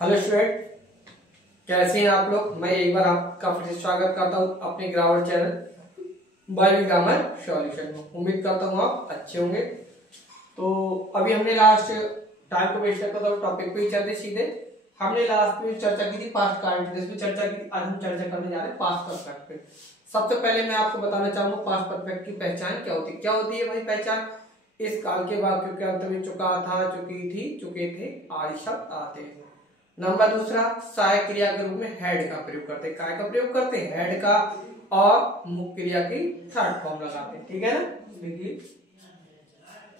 Hello student, कैसे हैं आप लोग। मैं एक बार आपका फिर से स्वागत करता हूं अपने grammar channel by grammar solution में। उम्मीद करता हूं आप अच्छे होंगे। तो अभी हमने लास्ट टाइम को वेस्ट करता था, टॉपिक पे ही चलते सीधे। हमने लास्ट में चर्चा की थी पास्ट कंटिन्यूअस पे चर्चा की थी। आज हम चर्चा करने जा रहे हैं पास्ट परफेक्ट पे। सबसे पहले मैं आपको बताना चाहूंगा पास्ट परफेक्ट की पहचान क्या होती है। क्या होती है भाई पहचान? इस काल के वाक्यों के अंत में चुका था, चुकी थी, चुके थे आदि शब्द आते हैं। नंबर दूसरा, सहायक क्रिया के रूप में हेड का प्रयोग करते हैं। काय का प्रयोग करते हैं? हेड का। और मुख्य क्रिया की थर्ड फॉर्म लगाते हैं। ठीक है ना। देखिए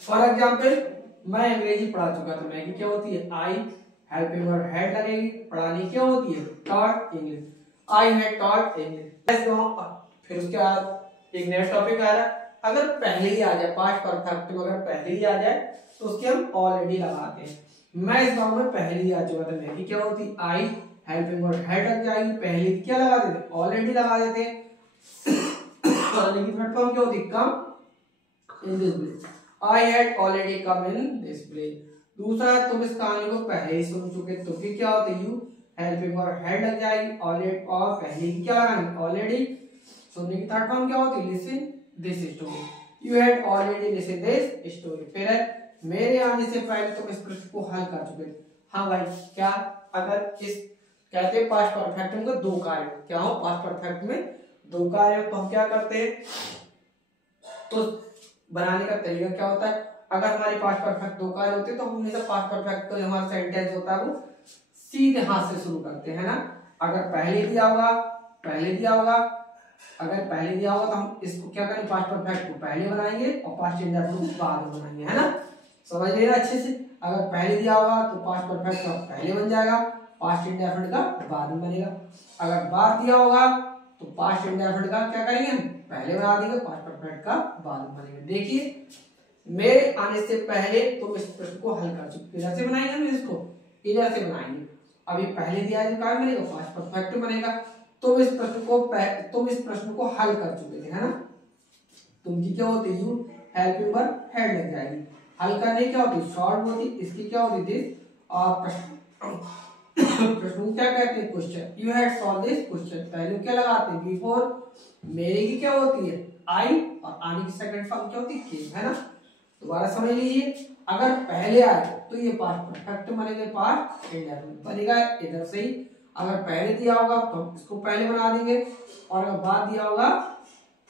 फॉर एग्जाम्पल, मैं अंग्रेजी पढ़ा चुका था। मैं की क्या होती है? आई हेल्पिंग और हेड लगेगी। पढ़ानी क्या होती है? Taught English. I had taught English. फिर उसके बाद एक नया टॉपिक आ रहा है। अगर पहले ही आ जाए पास्ट परफेक्ट में, अगर पहले ही आ जाए तो उसके हम ऑलरेडी लगाते हैं। मैं इस गांव में पहले ही आ चुका था। मैं की क्या होती? आई हेल्पिंग और हेड लग जाएगी। पहले क्या लगा देते? ऑलरेडी लगा देते हैं। लेकिन थर्ड फॉर्म क्या होती? Come in this place. I had already come in this place. दूसरा, तुम इस कहानी को पहले ही सुन चुके। तो फिर क्या होता है? यू हेल्पिंग और हेड लग जाएगी। ऑलरेडी और पहले ही क्या लगाएंगे? ऑलरेडी। सुनने की थर्ड फॉर्म क्या होती? Listen this story. You had already listen this story. फिर है मेरे आने से पहले तुम इस प्रश्न को हल कर चुके। हाँ भाई, क्या अगर इस कहते हैं पास्ट परफेक्ट में दो कार्य क्या हो? पास्ट परफेक्ट में दो कार्य तो हम क्या करते हैं? तो बनाने का तरीका क्या होता है? अगर हमारे पास्ट परफेक्ट दो कार्य होते हैं तो हम हमेशा पास्ट परफेक्ट तो हमारा सेंटेंस होता है वो सीधे हाथ से शुरू करते हैं ना। अगर पहले दिया होगा, अगर पहले दिया होगा तो हम इसको क्या करें? पास्ट परफेक्ट को पहले बनाएंगे और पास्ट इंडेफिनिट को बाद में बनाएंगे, है ना। समझ ले रहा अच्छे से। अगर पहले दिया होगा तो पास्ट परफेक्ट का पहले बन जाएगा, पास्ट इंडेफिनिट का बाद में बनेगा। अगर बाद दिया होगा तो पास्ट इंडेफिनिट का क्या करेंगे? हम पहले बना देंगे, पास्ट परफेक्ट का बाद में बनेगा। देखिए मेरे आने से पहले तुम इस प्रश्न को हल कर चुके। इधर से बनाएंगे हम इसको, इधर से बनाएंगे। अभी पहले दिया है तो क्या बनेगा? पास्ट परफेक्ट बनेगा। तुम इस प्रश्न को हल कर चुके थे, है ना। तुम की क्या होती? यू हेल्पिंग पर हेड लग जाएगी। हल करने क्या होती? शॉर्ट होती। इसकी क्या होती? दिस। और प्रश्न को क्या कहते हैं? Question. You had solve this question. पहले क्या लगाते हैं? बिफोर। मेरे की क्या होती है? आई। और आने की सेकंड फॉर्म क्या होती है? केम, है ना। दोबारा समझ लीजिए, अगर पहले आए तो ये पास्ट परफेक्ट बनेगा, पास्ट इंडेफिनिट बनेगा इधर से ही। अगर पहले दिया होगा तो हम इसको पहले बना देंगे, और अगर बाद दिया होगा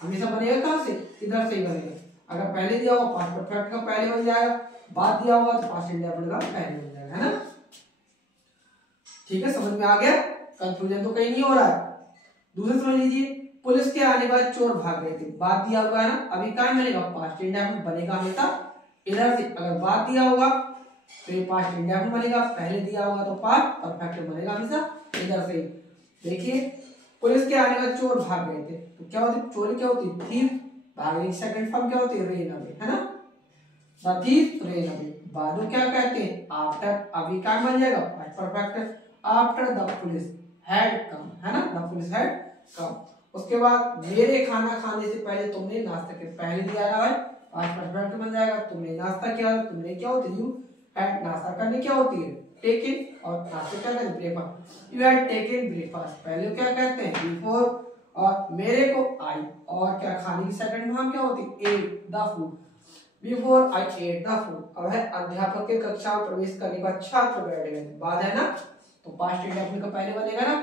हमेशा बनेगा कहां से? इधर से ही बनेगा। अगर पहले दिया होगा पास्ट परफेक्ट का पहले बन जाएगा, बाद दिया होगा तो पास्ट इंडेफिनिट का पहले बन जाएगा, है ना। ठीक है, समझ में आ गया? कंफ्यूजन तो कहीं नहीं हो रहा है। दूसरा समझ लीजिए, पुलिस के आने के बाद चोर भाग गए थे। बाद दिया हुआ है ना, अभी क्या बनेगा? पास्ट इंडेफिनिट बनेगा हमेशा इधर से। अगर बाद दिया होगा तो ये पास्ट इंडेफिनिट बनेगा, पहले दिया होगा तो पास्ट परफेक्ट बनेगा हमेशा इधर से। देखिए पुलिस के आने के बाद चोर भाग गए थे, तो क्या होती? चोरी क्या होती? थीफ। भागने की सेकंड फॉर्म क्या होती है? रेन अवे, है ना। The thief rain away. बाद में क्या कहते हैं? आफ्टर। अभी क्या बन जाएगा? Past perfect. After the police had come, है ना। The police had come. उसके बाद मेरे खाना खाने से पहले तुमने नाश्ता किया। पहले दिया रहा है, पास्ट परफेक्ट बन जाएगा। तुमने नाश्ता किया। तुमने क्या होती है? You had. नाश्ता करने क्या होती है? टेकन। और नाश्ता क्या कहते हैं? Breakfast. You had taken breakfast. पहले क्या कहते हैं? बिफोर। और मेरे को आई। और क्या खाने की सेकंड फॉर्म क्या होती है? At the food. Before I at the food. अब है अध्यापक के कक्षा में प्रवेश करने के बाद छात्र बैठ गए। बाद है ना, तो पास्ट इंडेफिनिट का पहले बनेगा ना,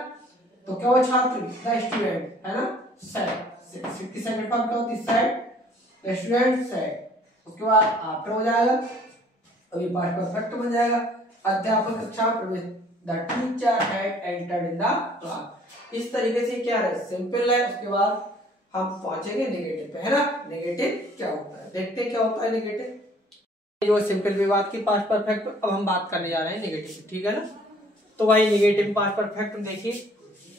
तो क्या हुआ? छात्र, द स्टूडेंट, है ना। सेड। की सेकंड फॉर्म क्या होती है? सेड। The student said. उसके बाद आफ्टर हो जाएगा, अभी पास्ट परफेक्ट बन जाएगा। अध्यापक कक्षा में प्रवेश। The teacher had entered in the class. इस तरीके से क्या है? सिंपल है। उसके बाद हम पहुंचेंगे नेगेटिव पे, है ना। नेगेटिव क्या होता है देखते क्या होता है नेगेटिव। जो सिंपल विवाद की पास्ट परफेक्ट, अब हम बात करने जा रहे हैं नेगेटिव, ठीक है ना। तो भाई नेगेटिव पास्ट परफेक्ट देखिए,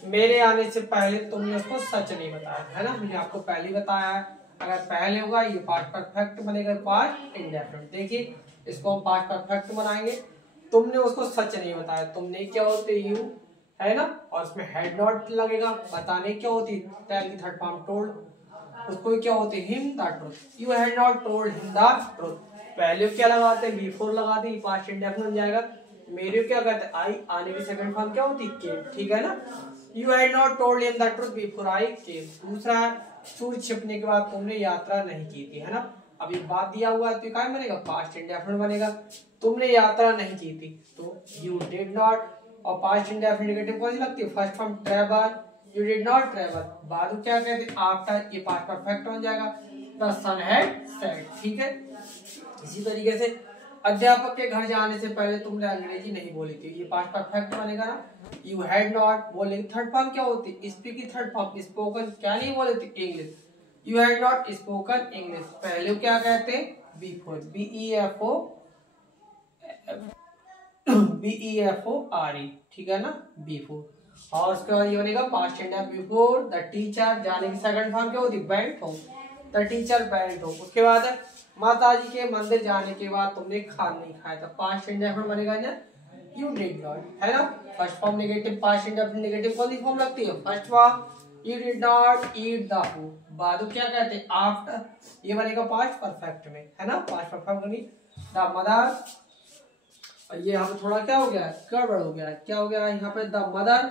मेरे आने से पहले तुमने उसको सच नहीं बताया, है ना। मैंने आपको पहले बताया है, अगर पहले होगा ये पास्ट परफेक्ट बनेगा, पास्ट इंडेफिनिट। देखिए इसको हम पास्ट परफेक्ट बनाएंगे। तुमने उसको सच नहीं बताया। तुमने क्या होते? यू, है ना, और इसमें हेड नॉट लगेगा। बताने क्या होती? टेल की थर्ड फॉर्म टोल्ड। उसको क्या होती? Him the truth. You had not told him the truth. पहले क्या लगाते? बिफोर लगाते, पास्ट इंडेफिनिट बन जाएगा। मेरे क्या कहते हैं आई, आने की सेकंड फॉर्म क्या होती केम, ठीक है ना। You had not told him the truth before I came. दूसरा सूर्य छिपने के बाद तुमने यात्रा नहीं की थी, है ना। अब ये बात दिया हुआ है तो क्या बनेगा, पास्ट इंडेफिनिट बनेगा। तुमने यात्रा नहीं की थी तो यू डिड नॉट, और पास्ट इंडेफिनिट नेगेटिव कौन सी लगती है, first form travel, you did not travel. बाद क्या कहते हैं आफ्टर, ये पास्ट परफेक्ट बन जाएगा, द सन हैड सेट, ठीक है। इसी तरीके से अध्यापक के घर जाने से पहले तुमने अंग्रेजी नहीं बोली थी, ये पास्ट परफेक्ट बनेगा ना। यू हैड नॉट बोले, थर्ड फॉर्म क्या होती है, स्पीक की थर्ड फॉर्म स्पोकन, क्या नहीं बोले थे, English. You had not spoken English, पहले क्या कहते हैं बिफोर, BEFORE, ठीक है ना, बिफोर। और उसके बाद ये बनेगा past tense before the teacher, जाने की सेकंड फॉर्म क्या होती है, went home, the teacher went home. उसके बाद है माताजी के मंदिर जाने के बाद तुमने खाना नहीं खाया था, पास्ट इंडेफिनिट बनेगा ना, यू डिड नॉट, है ना। First form negative, past indefinite negative कौन सी फॉर्म लगती है, first form, you did not eat the food. बाद क्या कहते हैं आफ्टर, ये बनेगा पास्ट परफेक्ट में, है ना, पास्ट परफेक्ट बनी द मदर। ये यहाँ पे थोड़ा क्या हो गया, गड़बड़ हो गया, क्या हो गया यहाँ पे, द मदर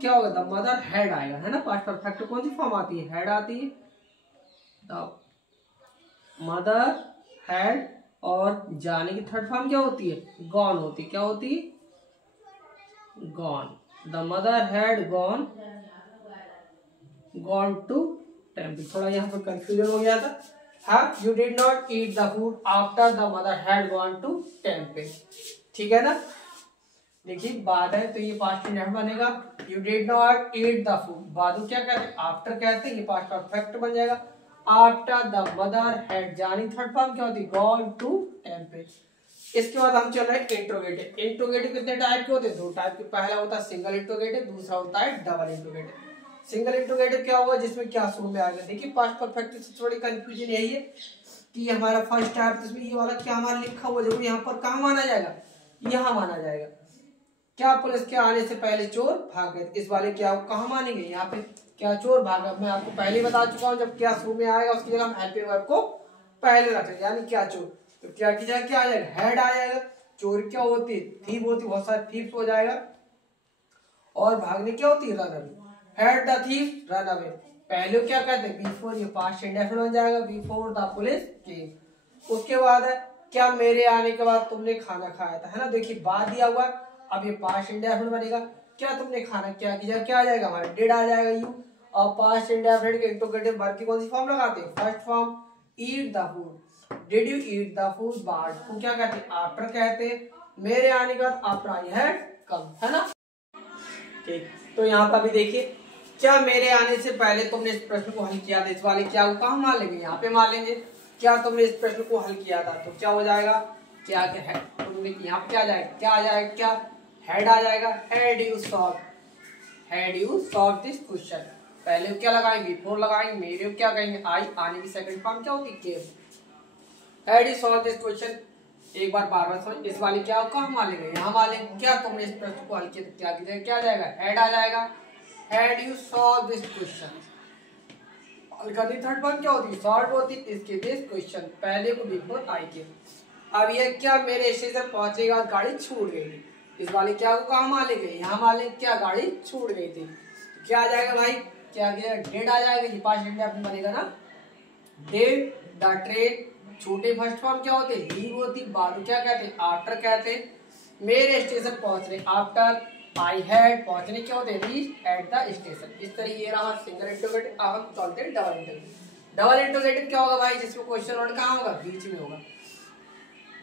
क्या होगा, द मदर हैड आएगा, है ना। पास्ट परफेक्ट कौन सी फॉर्म आती है, हैड आती है, द मदर हैड, और जाने की थर्ड फॉर्म क्या होती है, गॉन होती है, क्या होती है, gone. The mother had gone to temple. थोड़ा यहाँ पर कंफ्यूजन हो गया था। हाँ, you did not eat the food after the mother had gone to temple, ठीक है ना। देखिए बाद है तो ये पास्ट इंडेफिनिट बनेगा, you did not eat the food. बाद क्या कहते हैं आफ्टर कहते हैं, ये पास्ट परफेक्ट बन जाएगा, आफ्टर द मदर हैड, जानी थर्ड फॉर्म क्या होती है, गॉन टू टेम्पल। इसके बाद हम चल रहे हैं इंट्रोगेटिव। इंट्रोगेटिव कितने टाइप के होते हैं, दो टाइप के, पहला होता है सिंगल इंट्रोगेटिव, दूसरा होता है डबल इंट्रोगेटिव। सिंगल इंट्रोगेटिव क्या होगा, जिसमें क्या शुरू में आएगा, देखिए पास्ट परफेक्ट से थोड़ी कंफ्यूजन यही है कि हमारा फर्स्ट टाइप, इसमें ये वाला क्या हमारा लिखा हुआ जरूर यहाँ पर कहाँ माना जाएगा, यहाँ माना जाएगा। क्या पुलिस के आने से पहले चोर भाग गए, इस वाले क्या कहाँ मानेंगे, यहाँ पे क्या चोर भागा। मैं आपको पहले बता चुका हूँ, जब क्या शुरू में आएगा उसकी जगह हम हेल्पिंग वर्ब को पहले रखेंगे, यानी क्या चोर, तो क्या की जाएगा, क्या आ जाएगा, हेड आ जाएगा। चोर क्या होती है, थीफ होती है, बहुत सारे थीफ हो जाएगा। और भागने क्या होती है, run away, head the thief run away. पहले क्या कहते हैं बिफोर, ये पास्ट इंडेफिनिट बन जाएगा, बिफोर द पुलिस केम। उसके बाद है क्या मेरे आने के बाद तुमने खाना खाया था, है ना। देखिए बाद दिया हुआ, अब ये पास्ट इंडेफिनिट बनेगा, क्या तुमने खाना क्या किया, क्या आ जाएगा हमारा डिड आ जाएगा यू। और पास्ट इंडेफिनिट के इंट्रोगेटिव वर्ब की कौन सी फॉर्म लगाते हैं, first form, eat the food, did you eat the food. बाद को क्या कहते हैं आफ्टर कहते हैं, मेरे आने के बाद आफ्टर आई हैड कम, है ना। ठीक, तो यहाँ पर भी देखिए क्या मेरे आने से पहले तुमने इस प्रश्न को हल किया था, इस वाले क्या को कहाँ मान लेंगे, यहाँ पे मान लेंगे। क्या तुमने इस प्रश्न को हल किया था, तो क्या हो जाएगा, क्या है तुमने, यहाँ पे क्या आ जाएगा, क्या आ जाएगा, क्या हेड आ जाएगा, had you solve this question. पहले क्या लगाएंगे, बिफोर लगाएंगे, मेरे क्या कहेंगे आई, आने की सेकंड फॉर्म क्या होती है came. Had you solve this question, एक बार बार बार समझ, इस वाले क्या कहाँ मान लेंगे, यहाँ मान लेंगे। क्या तुमने इस प्रश्न को हल किया, क्या कीजिएगा, क्या आ जाएगा, हेड आ जाएगा, had you solve this question. Third form क्या होती है, सॉल्व होती है, इसके दिस क्वेश्चन, पहले को बिफोर आई के। अब ये क्या मेरे स्टेशन पहुंचने के बाद गाड़ी छूट गई थी, इस वाले क्या को कहाँ मान लेंगे, यहाँ मान लेंगे, क्या गाड़ी छूट गई थी, क्या आ जाएगा भाई, क्या डेड आ जाएगा, ये पास्ट इंडेफिनिट बनेगा ना, डेड द ट्रेन। छोटे फर्स्ट फॉर्म क्या होते हैं, लीव होती, बाद क्या कहते हैं आफ्टर कहते हैं। मेरे स्टेशन पहुंचने, आफ्टर आई हैड, पहुंचने क्या होते हैं, रीच एट द स्टेशन। इस तरह ये रहा सिंगल इंट्रोगेटिव। अब हम चलते हैं डबल इंट्रोगेटिव। डबल इंट्रोगेटिव क्या होगा भाई, जिसमें क्वेश्चन वर्ड कहाँ होगा, बीच में होगा,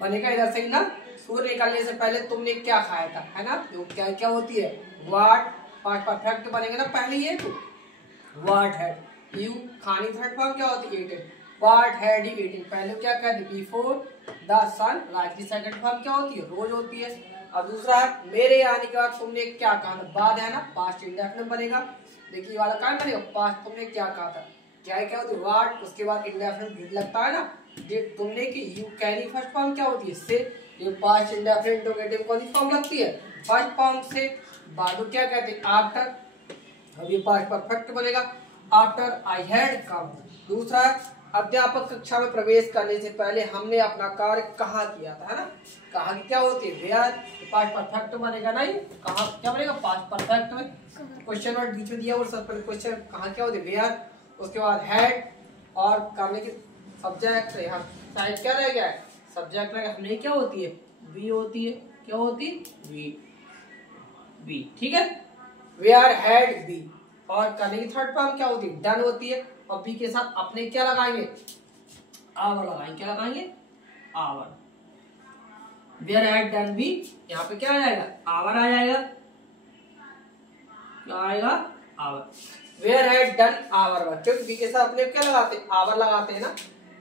बनेगा इधर से ही ना। सूर्य निकलने से पहले तुमने क्या खाया था, है ना, जो क्या क्या होती है, व्हाट, पास्ट परफेक्ट बनेगा ना पहले ये, तो व्हाट हैड यू, खानी थर्ड फॉर्म क्या होती है, eaten, what had you eating, पहले क्या कहते हैं बिफोर द सन राइज की सेकंड फॉर्म क्या होती है, रोज होती है। अब दूसरा है मेरे आने के बाद तुमने क्या कहा था, बाद है ना, पास्ट इंडेफिनिट बनेगा। देखिए वाला क्या बनेगा, पास्ट तुमने क्या कहा था, क्या होती है व्हाट, उसके बाद इंडेफिनिट डिड लगता है ना, डिड तुमने की, यू कैरी फर्स्ट फॉर्म क्या होती है से, ये पास्ट इंडेफिनिट इंट्रोगेटिव कौन सी फॉर्म लगती है, फर्स्ट फॉर्म से। बाद क्या कहते हैं आफ्टर, अब ये पास्ट परफेक्ट बनेगा, आफ्टर आई हैड कम। दूसरा अध्यापक कक्षा में प्रवेश करने से पहले हमने अपना कार्य कहाँ किया था, है ना। कहाँ की क्या होती है, वेयर, पास्ट परफेक्ट बनेगा नहीं, कहाँ क्या बनेगा, पास्ट परफेक्ट में। क्वेश्चन वर्ड बीच में दिया और सबसे पहले क्वेश्चन कहाँ क्या होती है, वेयर, उसके बाद हैड और करने की सब्जेक्ट, यहाँ साइड क्या रह गया है, सब्जेक्ट रह गया। हमने क्या होती है, बी होती है, क्या होती है, बी, ठीक है। वेयर हैड बी, और करने की थर्ड फॉर्म क्या होती है, डन होती है। और बी के साथ अपने क्या लगाएंगे, आवर लगाएंगे, क्या लगाएंगे, our. Where had done be, यहाँ पे क्या आ जाएगा, आवर आ जाएगा, क्या आएगा, our. Where had done our work, क्योंकि बी के साथ अपने क्या लगाते हैं, आवर लगाते हैं ना।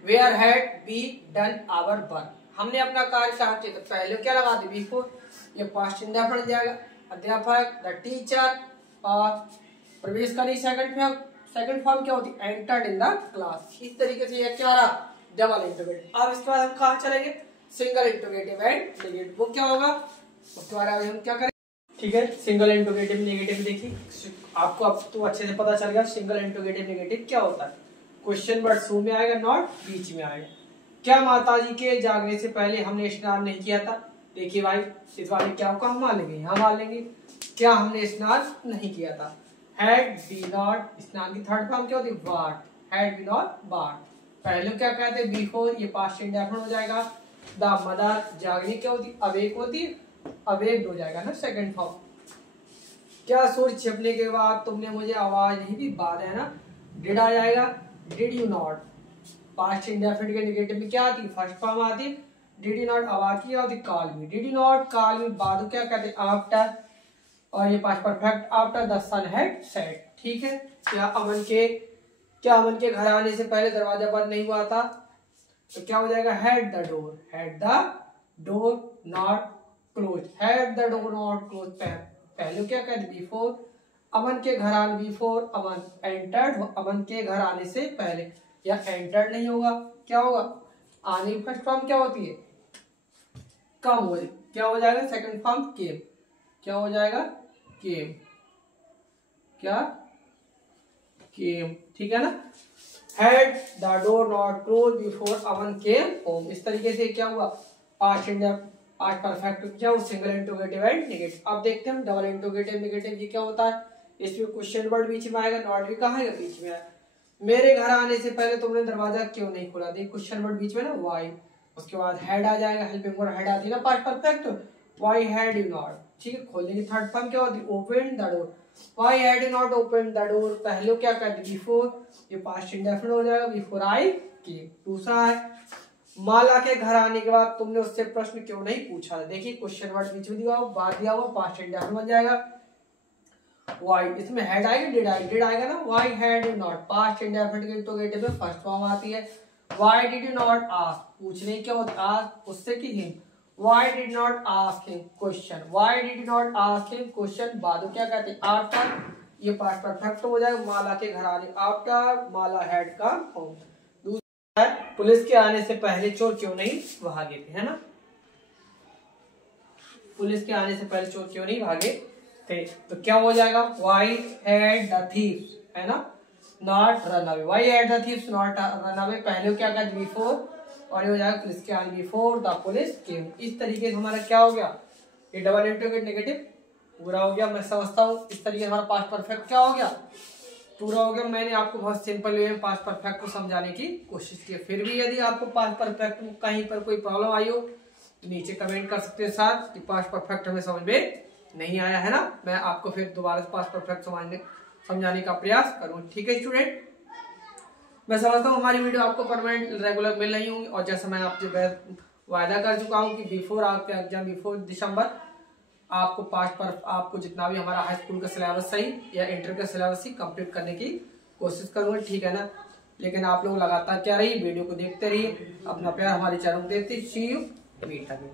Where had be done our work, हमने अपना कार्य कहा किया, तो पहले क्या लगाते, बिफोर, ये पास्ट इंडेफिनिट जाएगा। अध्यापक, द टीचर, और प्रवेश करने सेकंड फॉर्म क्या होती है, एंटर्ड इन द क्लास। इस तरीके से ये क्या रहा, डबल इंटरोगेटिव। अब इसके बाद हम कहाँ चलेंगे, सिंगल इंटरोगेटिव एंड नेगेटिव। वो क्या होगा, उसके बारे में हम क्या करें, ठीक है। सिंगल इंटरोगेटिव नेगेटिव देखिए, आपको अब तो अच्छे से पता चल गया सिंगल इंटरोगेटिव नेगेटिव क्या होता है। क्वेश्चन वर्ड शुरू में आएगा, नॉट बीच में आएगा। क्या माताजी के जागने से पहले हमने स्नान नहीं किया था। देखिए भाई, इस वाले क्या को हम मान लेंगे, यहाँ मान लेंगे, क्या हमने स्नान नहीं किया था। हैड बी नॉट, स्नान की थर्ड फॉर्म क्या होती है, वाट, हैड बी नॉट वाट। पहले क्या कहते हैं, बिफोर, ये पास्ट इंडेफिनिट हो जाएगा। द मदर, जागने क्या होती है, अवेक होती है, अवेक हो जाएगा ना सेकंड फॉर्म। क्या सूर्य छिपने के बाद तुमने मुझे आवाज नहीं दी, बाद है ना, डिड आ जाएगा। Did you not, past indefinite के नेगेटिव में क्या आती है, फर्स्ट फॉर्म आती है। डिड यू नॉट, आवाज की होती है, call me. Did you not call me, बाद क्या कहते हैं, आफ्टर, और ये past perfect, after the sun had set, ठीक है। क्या अमन के घर आने से पहले दरवाजा बंद नहीं हुआ था, तो क्या हो जाएगा, had the door, had the door not close, had the door not close. पहले क्या कहते, बिफोर, अमन के घर आने, बिफोर अमन एंटर्ड, अमन के घर आने से पहले, या एंटर्ड नहीं होगा, क्या होगा, आने की फर्स्ट फॉर्म क्या होती है, कम हो, क्या हो जाएगा, सेकंड फॉर्म केम, क्या हो जाएगा, केम, क्या, केम, ठीक है ना। Had the door not close before Aman came home. इस तरीके से क्या हुआ, पास्ट परफेक्ट क्या हो, सिंगल इंटरोगेटिव एंड नेगेटिव। अब देखते हैं हम डबल इंटरोगेटिव नेगेटिव ये क्या होता है। इसमें क्वेश्चन वर्ड बीच में आएगा, नॉट भी कहाँ है, बीच में आएगा। मेरे घर आने से पहले तुमने दरवाजा क्यों नहीं खोला, देख क्वेश्चन वर्ड बीच में ना, व्हाई। उसके बाद हैड आ जाएगा, हेल्पिंग वर्ड हैड आती है ना past perfect, why had you not, ठीक है। खोलने की थर्ड फॉर्म क्या होती है, open the door, why had you not open the door. पहले क्या कहते, बिफोर, ये पास्ट इंडेफिनिट हो जाएगा, बिफोर आई केम। दूसरा है, माला के घर आने के बाद तुमने उससे प्रश्न क्यों नहीं पूछा। देखिए क्वेश्चन वर्ड बीच में दिया हुआ, बाद दिया हुआ, पास्ट इंडेफिनिट बन जाएगा। व्हाई, इसमें हेड आएगा, डिड आएगा ना, why had you not, past indefinite के इंटरोगेटिव में फर्स्ट फॉर्म आती है। Why did you not ask, पूछने क्या होता है, आस्क उससे की him, why did not ask him question, why did you not ask him question. बाद क्या कहते हैं, आफ्टर, ये पास्ट परफेक्ट हो जाएगा, माला के घर आने, after Mala had come home. दूसरा है, पुलिस के आने से पहले चोर क्यों नहीं भागे थे, है ना। पुलिस के आने से पहले चोर क्यों नहीं भागे थे, तो क्या हो जाएगा, व्हाई हैड द थीव्स, है ना, not run away, why had the thieves not run away. पहले क्या कहते, बिफोर, और ये हो जाएगा पुलिस के आने, बिफोर द पुलिस केम। इस तरीके से हमारा क्या हो गया, ये डबल इंटरोगेटिव नेगेटिव पूरा हो गया। मैं समझता हूँ इस तरीके से हमारा पास्ट परफेक्ट क्या हो गया, पूरा हो गया। मैंने आपको बहुत सिंपल वे में पास्ट परफेक्ट को समझाने की कोशिश की। फिर भी यदि आपको पास्ट परफेक्ट में कहीं पर कोई प्रॉब्लम आई हो तो नीचे कमेंट कर सकते हैं साथ कि पास्ट परफेक्ट हमें समझ में नहीं आया, है ना। मैं आपको फिर दोबारा से पास्ट परफेक्ट समझाने का प्रयास करूँ, ठीक है स्टूडेंट। मैं समझता हूँ हमारी वीडियो आपको परमानेंट रेगुलर मिल रही होंगी, और जैसा मैं आपसे वायदा कर चुका हूँ कि बिफोर आपके एग्जाम, बिफोर दिसंबर आपको पास्ट पर आपको जितना भी हमारा हाई स्कूल का सिलेबस सही या इंटर का सिलेबस ही कंप्लीट करने की कोशिश करूँगा, ठीक है ना। लेकिन आप लोग लगातार क्या रहिए, वीडियो को देखते रहिए, अपना प्यार हमारे चैनल को देते, सी यू मीट अगेन।